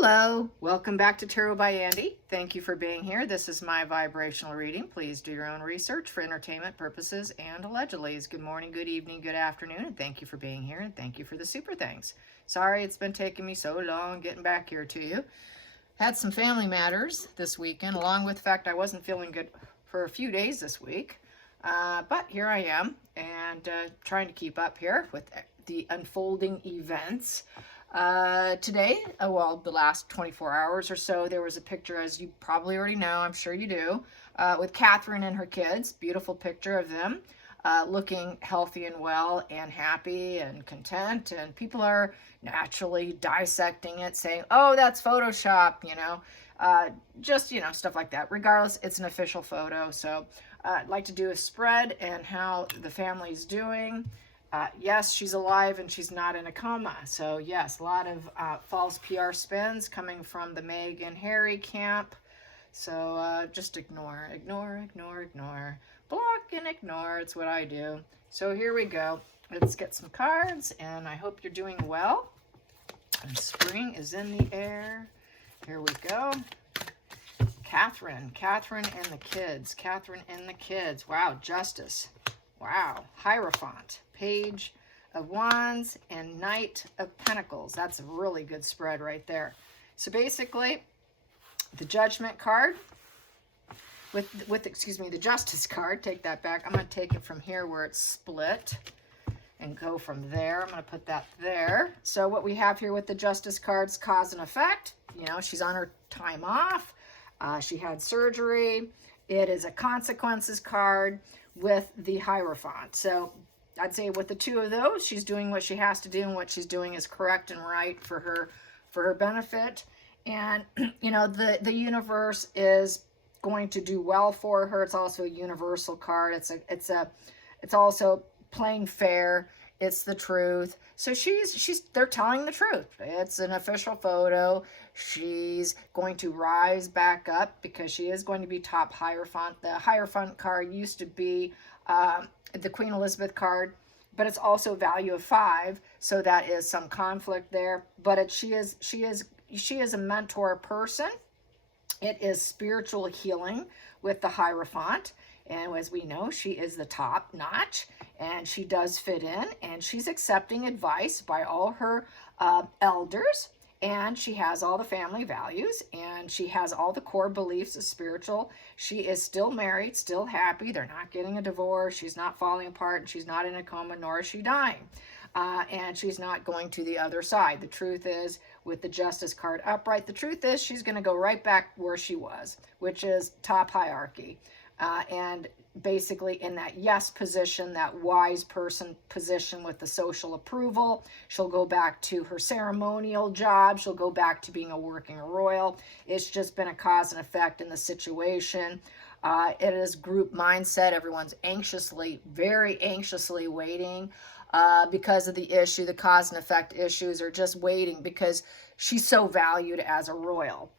Hello, welcome back to Tarot by Andy. Thank you for being here. This is my vibrational reading. Please do your own research for entertainment purposes and allegedly. Good morning, good evening, good afternoon, and thank you for being here and thank you for the super thanks. Sorry it's been taking me so long getting back here to you. Had some family matters this weekend, along with the fact I wasn't feeling good for a few days this week. But here I am and trying to keep up here with the unfolding events. Today, well, the last 24 hours or so, there was a picture, as you probably already know, I'm sure you do, with Catherine and her kids. Beautiful picture of them looking healthy and well and happy and content. And people are naturally dissecting it, saying, oh, that's Photoshop, just, stuff like that. Regardless, it's an official photo. So I'd like to do a spread and how the family's doing. Yes, she's alive and she's not in a coma. So yes, a lot of false PR spins coming from the Meg and Harry camp. So just ignore. Block and ignore. It's what I do. So here we go. Let's get some cards and I hope you're doing well. And spring is in the air. Here we go. Catherine and the kids. Catherine and the kids. Wow, Justice. Wow, Hierophant. Page of Wands and Knight of Pentacles. That's a really good spread right there. So basically, the Judgment card with the Justice card, take that back. I'm going to take it from here where it's split and go from there. I'm going to put that there. So what we have here with the Justice cards, cause and effect. She's on her time off. She had surgery. It is a consequences card with the Hierophant. So I'd say with the two of those, she's doing what she has to do, and what she's doing is correct and right for her benefit. And the universe is going to do well for her. It's also a universal card. It's also playing fair. It's the truth. So they're telling the truth. It's an official photo. She's going to rise back up because she is going to be top Hierophant. The Hierophant card used to be the Queen Elizabeth card, but it's also value of 5, so that is some conflict there. But she is a mentor person. It is spiritual healing with the Hierophant, and as we know, she is the top notch, and she does fit in, and she's accepting advice by all her elders. And she has all the family values, and she has all the core beliefs of spiritual. She is still married, still happy. They're not getting a divorce. She's not falling apart, and she's not in a coma, nor is she dying. And she's not going to the other side. The truth is, with the Justice card upright, the truth is she's going to go right back where she was, which is top hierarchy. And basically in that yes position, that wise person position with the social approval. She'll go back to her ceremonial job. She'll go back to being a working royal. It's just been a cause and effect in the situation. It is group mindset. Everyone's very anxiously waiting because of the issue. The cause and effect issues are just waiting because she's so valued as a royal.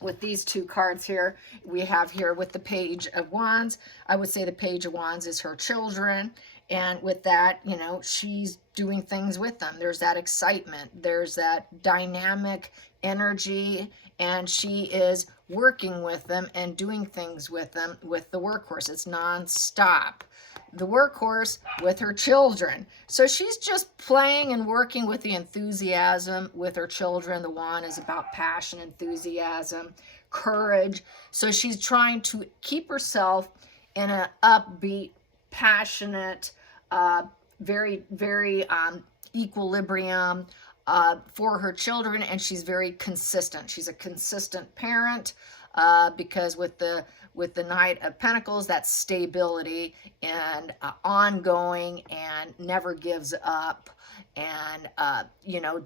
With these two cards here, we have here with the Page of Wands, I would say the Page of Wands is her children. And with that, she's doing things with them. There's that excitement. There's that dynamic energy. And she is working with them and doing things with them with the workhorse. It's nonstop. The workhorse with her children. So she's just playing and working with the enthusiasm with her children. The wand is about passion, enthusiasm, courage. So she's trying to keep herself in an upbeat, passionate, very, very equilibrium for her children, and she's very consistent. She's a consistent parent because with the Knight of Pentacles, that's stability and ongoing and never gives up, and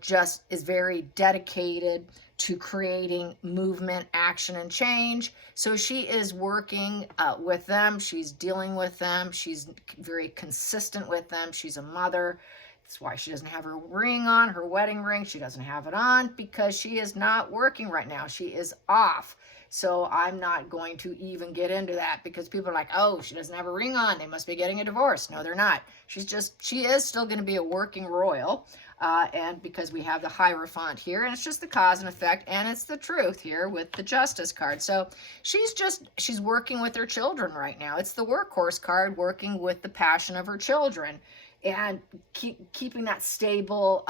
just is very dedicated to creating movement, action, and change. So she is working with them. She's dealing with them. She's very consistent with them. She's a mother. That's why she doesn't have her ring on, her wedding ring. She doesn't have it on because she is not working right now. She is off. So I'm not going to even get into that because people are like, oh, she doesn't have a ring on. They must be getting a divorce. No, they're not. She is still going to be a working royal. and because we have the Hierophant here, and it's just the cause and effect, and it's the truth here with the Justice card. So she's working with her children right now. It's the Workhorse card, working with the passion of her children, and keeping that stable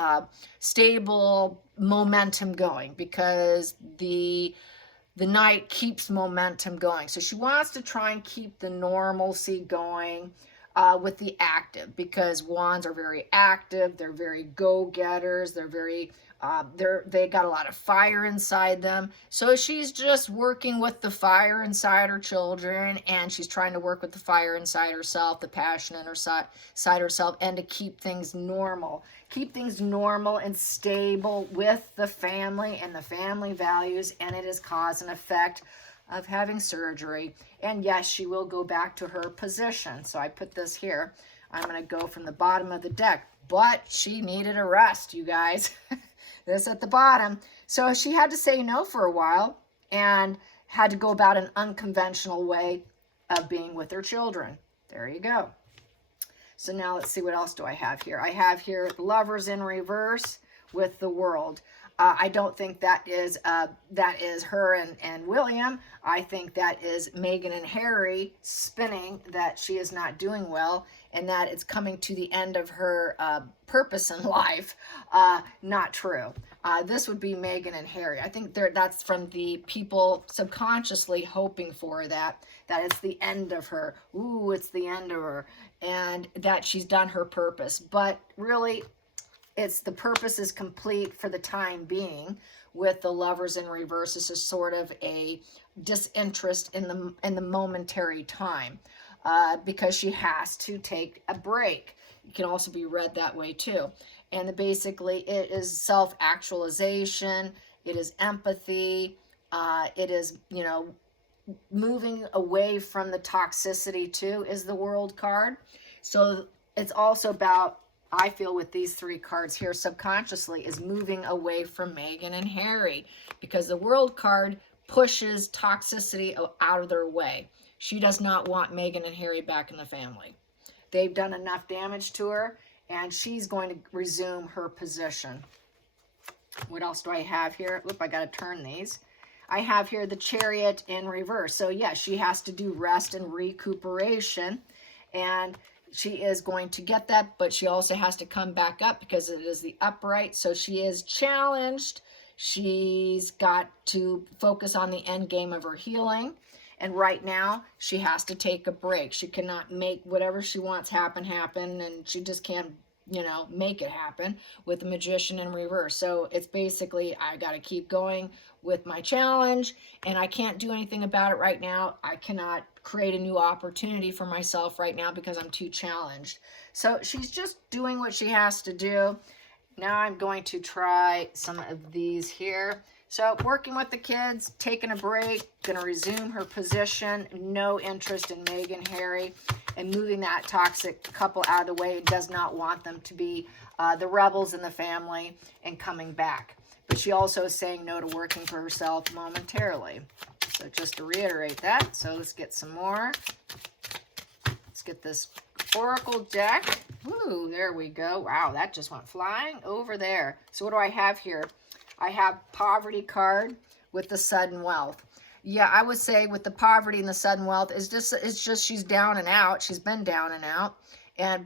momentum going, because the Knight keeps momentum going. So she wants to try and keep the normalcy going with the active, because wands are very active. They're very go-getters. They're very, they got a lot of fire inside them. So she's just working with the fire inside her children, and she's trying to work with the fire inside herself, the passion in her side herself, and to keep things normal. Keep things normal and stable with the family and the family values, and it is cause and effect of having surgery. And yes, she will go back to her position. So I put this here. I'm going to go from the bottom of the deck, but she needed a rest, you guys. This at the bottom. So she had to say no for a while and had to go about an unconventional way of being with her children. There you go. So now let's see, what else do I have here? I have here Lovers in reverse with the World. I don't think that is her and William. I think that is Meghan and Harry spinning that she is not doing well, and that it's coming to the end of her purpose in life. Not true. This would be Meghan and Harry. I think that's from the people subconsciously hoping for that it's the end of her. Ooh, it's the end of her. And that she's done her purpose. But really, it's the purpose is complete for the time being with the Lovers in reverse. This is sort of a disinterest in the momentary time, because she has to take a break. It can also be read that way too. And basically it is self-actualization, it is empathy, it is, you know, moving away from the toxicity too, is the World card. So it's also about, I feel with these three cards here subconsciously, is moving away from Meghan and Harry, because the World card pushes toxicity out of their way. She does not want Meghan and Harry back in the family. They've done enough damage to her, and she's going to resume her position. What else do I have here? Oop, I got to turn these. I have here the Chariot in reverse. So yeah, she has to do rest and recuperation, and she is going to get that, but she also has to come back up because it is the upright. So she is challenged. She's got to focus on the end game of her healing. And right now, she has to take a break. She cannot make whatever she wants happen, and she just can't, you know, make it happen with the Magician in reverse. So it's basically, I got to keep going with my challenge, and I can't do anything about it right now. I cannot create a new opportunity for myself right now because I'm too challenged. So she's just doing what she has to do. Now I'm going to try some of these here. So working with the kids, taking a break, going to resume her position, no interest in Meghan, Harry, and moving that toxic couple out of the way. Does not want them to be the rebels in the family, and coming back. But she also is saying no to working for herself momentarily. So just to reiterate that, so let's get some more. Let's get this Oracle deck. Ooh, there we go. Wow, that just went flying over there. So what do I have here? I have Poverty card with the sudden wealth. Yeah, I would say with the poverty and the sudden wealth, it's just she's down and out. She's been down and out,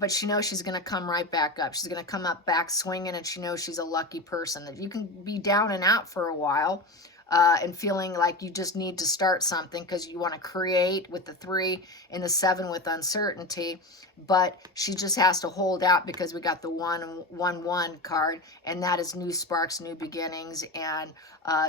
but she knows she's going to come right back up. She's going to come up back swinging, and she knows she's a lucky person. That you can be down and out for a while, and feeling like you just need to start something because you want to create with the 3 and the 7 with uncertainty, but she just has to hold out because we got the 1-1 card, and that is new sparks, new beginnings, and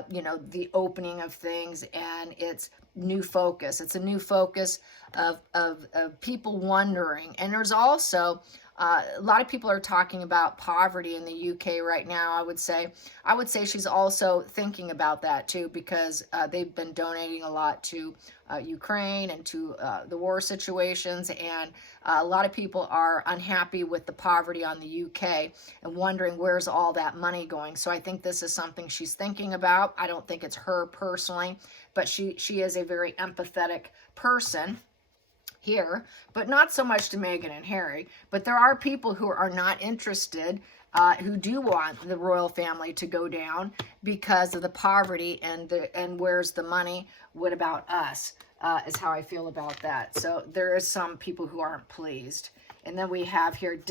you know, the opening of things, and it's new focus. It's a new focus of people wondering. And there's also a lot of people are talking about poverty in the UK right now. I would say she's also thinking about that too, because they've been donating a lot to Ukraine and to the war situations, and a lot of people are unhappy with the poverty on the UK and wondering where's all that money going. So I think this is something she's thinking about. I don't think it's her personally, but she is a very empathetic person here, but not so much to Meghan and Harry. But there are people who are not interested who do want the royal family to go down because of the poverty and where's the money? What about us? Is how I feel about that. So there is some people who aren't pleased. And then we have here the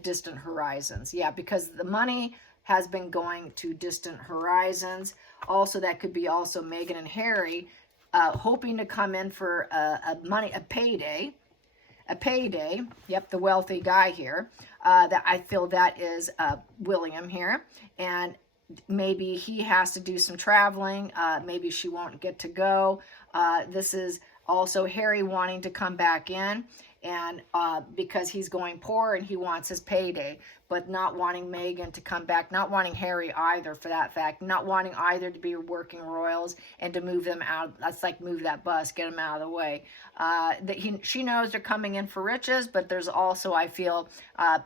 distant horizons. Yeah, because the money has been going to distant horizons. Also, that could be also Meghan and Harry hoping to come in for a payday. A payday. Yep, the wealthy guy here. That I feel that is William here. And maybe he has to do some traveling. Maybe she won't get to go. This is also Harry wanting to come back in, and because he's going poor and he wants his payday, but not wanting Meghan to come back, not wanting Harry either for that fact, not wanting either to be working royals and to move them out. That's like move that bus, get them out of the way. She knows they're coming in for riches, but there's also, I feel,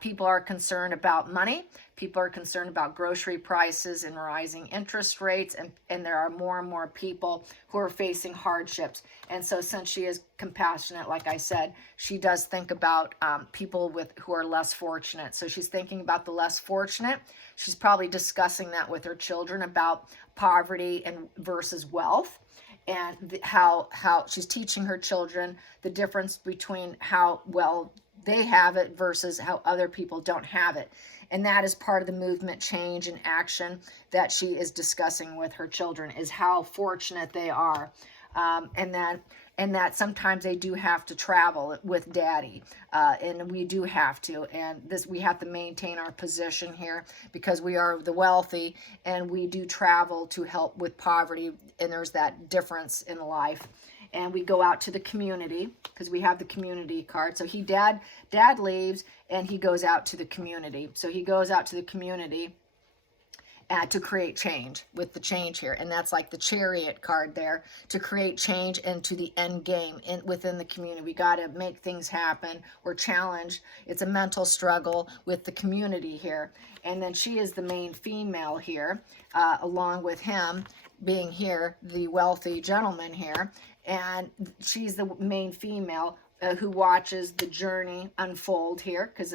people are concerned about money. People are concerned about grocery prices and rising interest rates, and there are more and more people who are facing hardships. And so since she is compassionate, like I said, she does think about people who are less fortunate. So she's thinking about the less fortunate. She's probably discussing that with her children about poverty and versus wealth, and how she's teaching her children the difference between how well they have it versus how other people don't have it. And that is part of the movement, change, and action that she is discussing with her children, is how fortunate they are. And that sometimes they do have to travel with daddy. And we do have to. And we have to maintain our position here because we are the wealthy, and we do travel to help with poverty. And there's that difference in life. And we go out to the community because we have the community card. So dad leaves and he goes out to the community. So he goes out to the community to create change with the change here. And that's like the Chariot card there, to create change into the end game within the community. We got to make things happen. We're challenged. It's a mental struggle with the community here. And then she is the main female here, along with him being here, the wealthy gentleman here. And she's the main female who watches the journey unfold here, because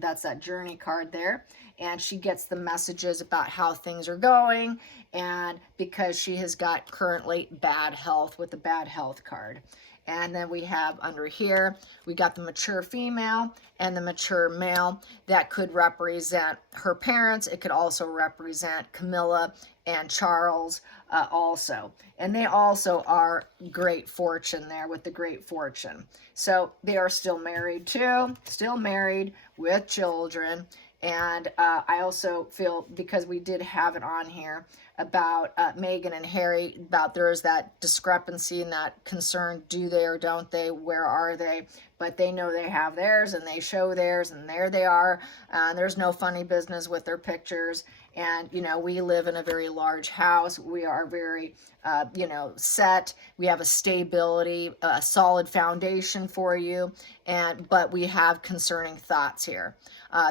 that's that journey card there. And she gets the messages about how things are going, and because she has got currently bad health with the bad health card. And then we have under here, we got the mature female and the mature male. That could represent her parents. It could also represent Camilla and Charles also. And they also are great fortune there with the great fortune. So they are still married too, still married with children. And I also feel, because we did have it on here about Meghan and Harry, about there's that discrepancy and that concern, do they or don't they, where are they? But they know they have theirs, and they show theirs, and there they are. There's no funny business with their pictures. And, we live in a very large house. We are very, set. We have a stability, a solid foundation for you. But we have concerning thoughts here.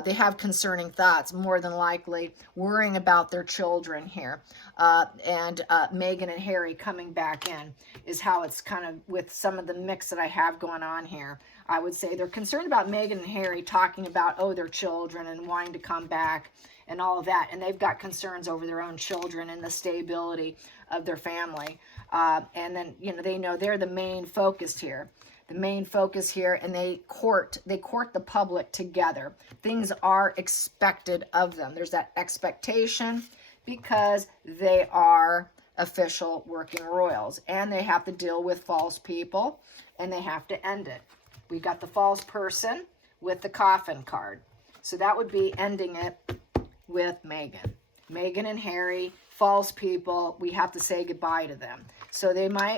They have concerning thoughts, more than likely worrying about their children here. And Meghan and Harry coming back in is how it's kind of with some of the mix that I have going on here. I would say they're concerned about Meghan and Harry talking about, their children and wanting to come back and all of that. And they've got concerns over their own children and the stability of their family. And then, they know they're the main focus here. The main focus here, and they court the public together. Things are expected of them. There's that expectation because they are official working royals, and they have to deal with false people, and they have to end it. We got the false person with the coffin card. So that would be ending it with Meghan. Meghan and Harry, false people, we have to say goodbye to them. So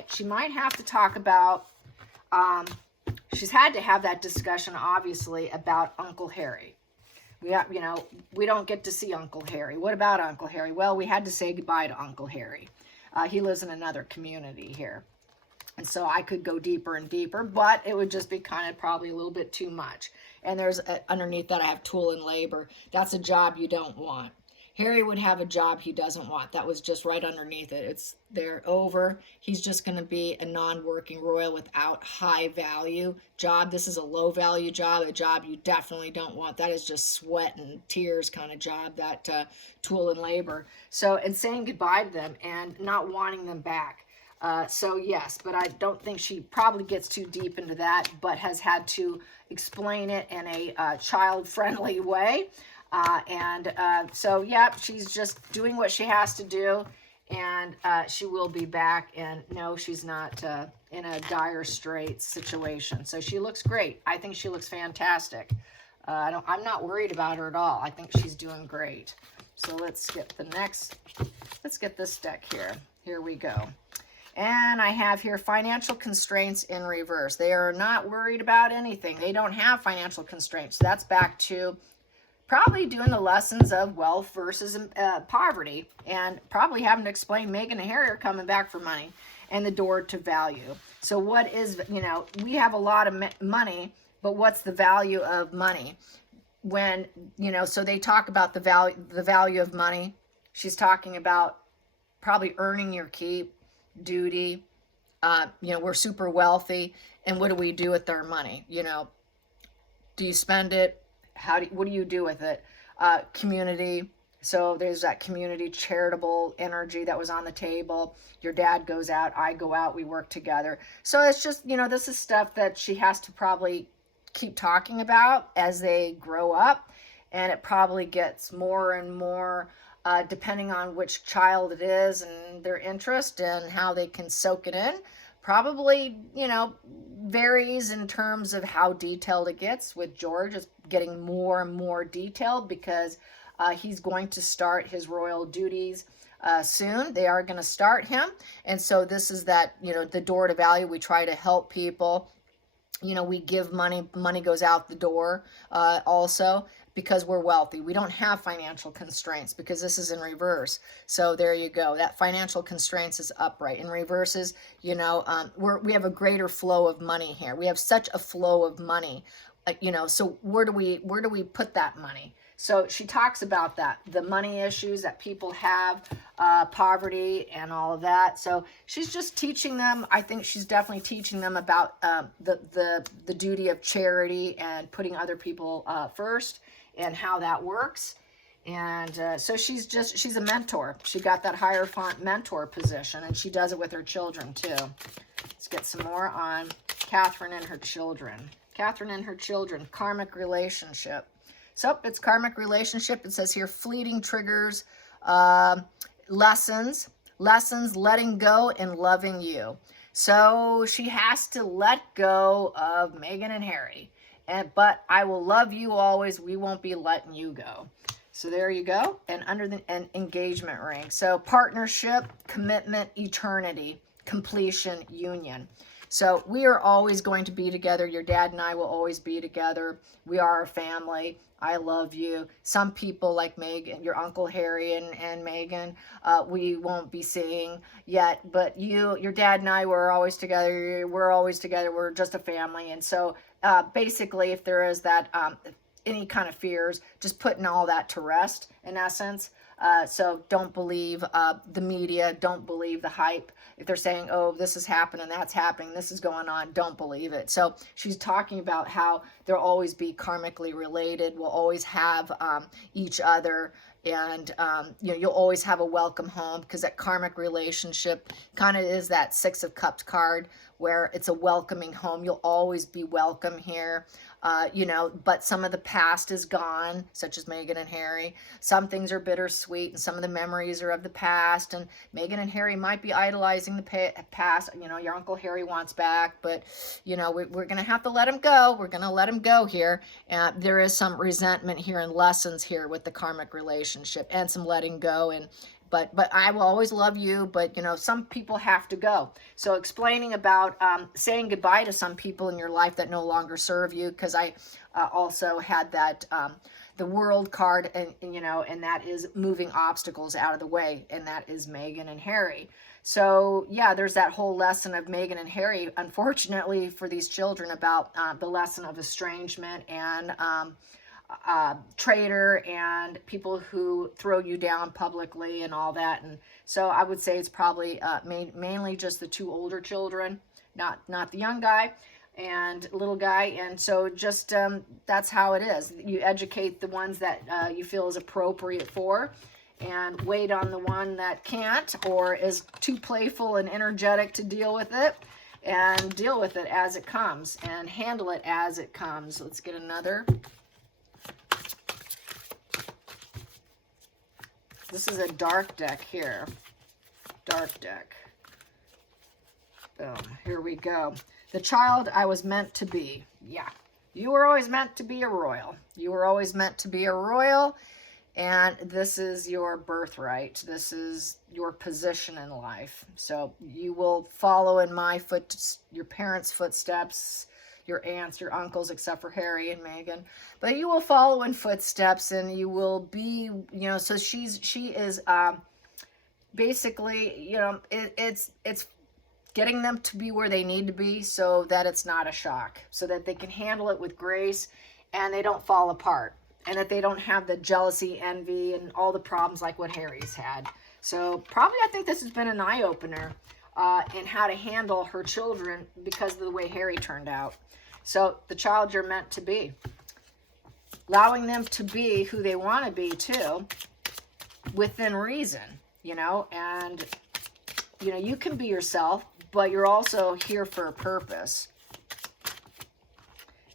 she might have to talk about, she's had to have that discussion, obviously, about Uncle Harry. We don't get to see Uncle Harry. What about Uncle Harry? Well, we had to say goodbye to Uncle Harry. He lives in another community here. And so I could go deeper and deeper, but it would just be kind of probably a little bit too much. And there's underneath that I have tool and labor. That's a job you don't want. Harry would have a job he doesn't want. That was just right underneath it. It's there over. He's just going to be a non-working royal without high value job. This is a low value job, a job you definitely don't want. That is just sweat and tears kind of job, that tool and labor. So, and saying goodbye to them and not wanting them back. So yes, but I don't think she probably gets too deep into that, but has had to explain it in a child-friendly way. So, yeah, she's just doing what she has to do, and she will be back. And no, she's not in a dire straits situation. So she looks great. I think she looks fantastic. I'm not worried about her at all. I think she's doing great. So let's get let's get this deck here. Here we go. And I have here financial constraints in reverse. They are not worried about anything. They don't have financial constraints. So that's back to probably doing the lessons of wealth versus poverty, and probably having to explain Meghan and Harry are coming back for money and the door to value. So what is, we have a lot of money, but what's the value of money? When, so they talk about the value of money. She's talking about probably earning your keep, duty. We're super wealthy, and what do we do with our money? Do you spend it? What do you do with it? Community. So there's that community charitable energy that was on the table. Your dad goes out, I go out, we work together. So it's just, this is stuff that she has to probably keep talking about as they grow up. And it probably gets more and more, depending on which child it is and their interest and how they can soak it in. Probably, varies in terms of how detailed it gets. With George, it's getting more and more detailed because he's going to start his royal duties soon. They are going to start him. And so this is that, the door to value. We try to help people. We give money. Money goes out the door also, because we're wealthy. We don't have financial constraints because this is in reverse. So there you go. That financial constraints is upright. In reverse is, we have a greater flow of money here. We have such a flow of money, so where do we put that money? So she talks about that, the money issues that people have, poverty and all of that. So she's just teaching them. I think she's definitely teaching them about the duty of charity and putting other people first, and how that works. And so she's a mentor. She got that Hierophant mentor position, and she does it with her children too. Let's get some more on Catherine and her children. Catherine and her children, karmic relationship. So it's karmic relationship. It says here, fleeting triggers, lessons, letting go and loving you. So she has to let go of Meghan and Harry. But I will love you always. We won't be letting you go. So there you go. And under an engagement ring. So partnership, commitment, eternity, completion, union. So we are always going to be together. Your dad and I will always be together. We are a family. I love you. Some people like Meghan, your Uncle Harry and Meghan, we won't be seeing yet. But your dad and I were always together. We're always together. We're just a family. And so basically, if there is that any kind of fears, just putting all that to rest, in essence. So don't believe the media. Don't believe the hype. If they're saying, oh, this is happening, that's happening, this is going on, don't believe it. So she's talking about how there'll always be karmically related. We'll always have each other. And, you'll always have a welcome home, because that karmic relationship kind of is that Six of Cups card, where it's a welcoming home. You'll always be welcome here. But some of the past is gone, such as Meghan and Harry. Some things are bittersweet, and some of the memories are of the past. And Meghan and Harry might be idolizing the past. Your Uncle Harry wants back, but, we're going to have to let him go. We're going to let him go here. And there is some resentment here and lessons here with the karmic relationship, and some letting go. But I will always love you. But, some people have to go. So explaining about saying goodbye to some people in your life that no longer serve you, because I also had that the World card, and that is moving obstacles out of the way, and that is Meghan and Harry. So, yeah, there's that whole lesson of Meghan and Harry, unfortunately for these children, about the lesson of estrangement and traitor and people who throw you down publicly and all that. And so I would say it's probably mainly just the 2 older children, not the young guy and little guy. And so just that's how it is. You educate the ones that you feel is appropriate for, and wait on the one that can't or is too playful and energetic to deal with it, and deal with it as it comes and handle it as it comes. Let's get another. This is a dark deck here. Dark deck. Boom. Here we go. The child I was meant to be. Yeah. You were always meant to be a royal. You were always meant to be a royal. And this is your birthright. This is your position in life. So you will follow in your parents' footsteps, your aunts, your uncles, except for Harry and Meghan. But you will follow in footsteps, and you will be, you know, so she is basically, you know, it's getting them to be where they need to be so that it's not a shock, so that they can handle it with grace and they don't fall apart, and that they don't have the jealousy, envy, and all the problems like what Harry's had. So probably I think this has been an eye-opener in how to handle her children because of the way Harry turned out. So the child you're meant to be. Allowing them to be who they want to be too, within reason, you know, and, you know, you can be yourself, but you're also here for a purpose.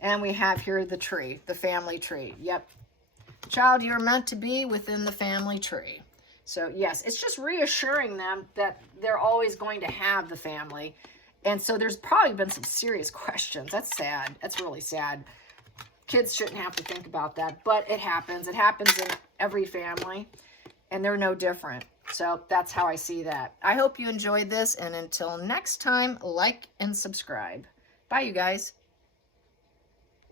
And we have here the tree, the family tree. Yep. Child, you're meant to be within the family tree. So yes, it's just reassuring them that they're always going to have the family. And so there's probably been some serious questions. That's sad. That's really sad. Kids shouldn't have to think about that, but it happens. It happens in every family, and they're no different. So that's how I see that. I hope you enjoyed this, and until next time, like and subscribe. Bye, you guys.